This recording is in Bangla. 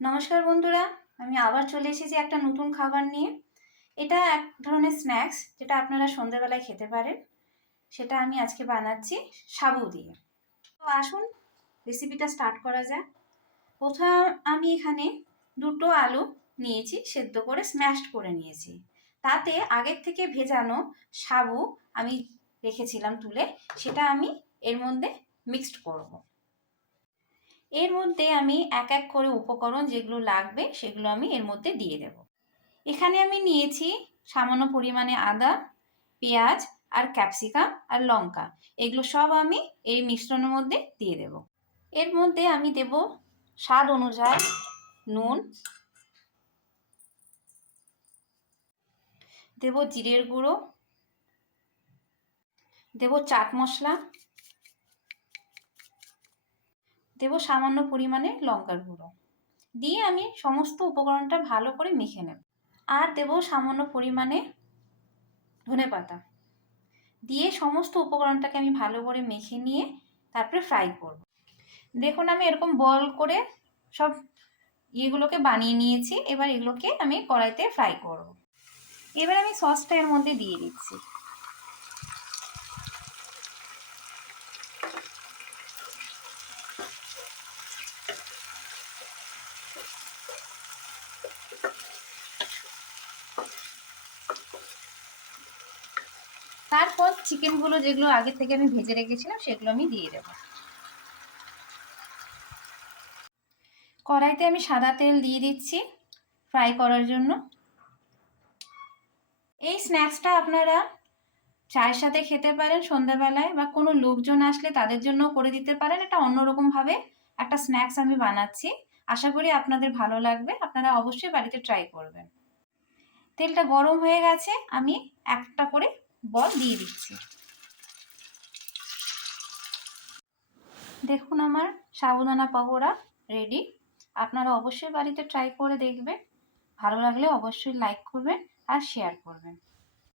নমস্কার বন্ধুরা, আমি আবার চলে এসেছি একটা নতুন খাবার নিয়ে। এটা এক ধরনের স্ন্যাক্স যেটা আপনারা সন্ধ্যেবেলায় খেতে পারেন। সেটা আমি আজকে বানাচ্ছি সাবু দিয়ে। তো আসুন রেসিপিটা স্টার্ট করা যাক। প্রথমে আমি এখানে দুটো আলু নিয়েছি, সেদ্ধ করে স্ম্যাশড করে নিয়েছি। তাতে আগের থেকে ভেজানো সাবু আমি রেখেছিলাম তুলে, সেটা আমি এর মধ্যে মিক্সড করব। এর মধ্যে আমি এক এক করে উপকরণ যেগুলো লাগবে সেগুলো আমি এর মধ্যে দিয়ে দেব। এখানে আমি নিয়েছি সামান্য পরিমাণে আদা, পেঁয়াজ আর ক্যাপসিকাম আর লঙ্কা। এগুলো সব আমি এই মিশ্রণের মধ্যে দিয়ে দেব। এর মধ্যে আমি দেব স্বাদ অনুযায়ী নুন, দেব জিরের গুঁড়ো, দেব চাট মশলা, দেব সামান্য পরিমাণে লঙ্কার গুঁড়ো। দিয়ে আমি সমস্ত উপকরণটা ভালো করে মেখে নেব। আর দেব সামান্য পরিমাণে ধনেপাতা। দিয়ে সমস্ত উপকরণটাকে আমি ভালো করে মেখে নিয়ে তারপরে ফ্রাই করব। দেখুন আমি এরকম বল করে সব ইয়েগুলোকে বানিয়ে নিয়েছি। এবার এগুলোকে আমি কড়াইতে ফ্রাই করব। এবার আমি সসটা এর মধ্যে দিয়ে দিচ্ছি। তারপর চিকেনগুলো যেগুলো আগে থেকে আমি ভেজে রেখেছিলাম সেগুলো আমি দিয়ে দেব। কড়াইতে আমি সাদা তেল দিয়ে দিচ্ছি ফ্রাই করার জন্য। এই স্ন্যাক্সটা আপনারা চায়ের সাথে খেতে পারেন সন্ধ্যাবেলায়, বা কোনো লোকজন আসলে তাদের জন্য করে দিতে পারেন। এটা অন্যরকমভাবে একটা স্ন্যাক্স আমি বানাচ্ছি। আশা করি আপনাদের ভালো লাগবে। আপনারা অবশ্যই বাড়িতে ট্রাই করবেন। তেলটা গরম হয়ে গেছে, আমি একটা করে বল দিয়ে দিচ্ছি। দেখুন আমার সাবুদানা পকোড়া রেডি। আপনারা অবশ্যই বাড়িতে ট্রাই করে দেখবেন। ভালো লাগলে অবশ্যই লাইক করবেন আর শেয়ার করবেন।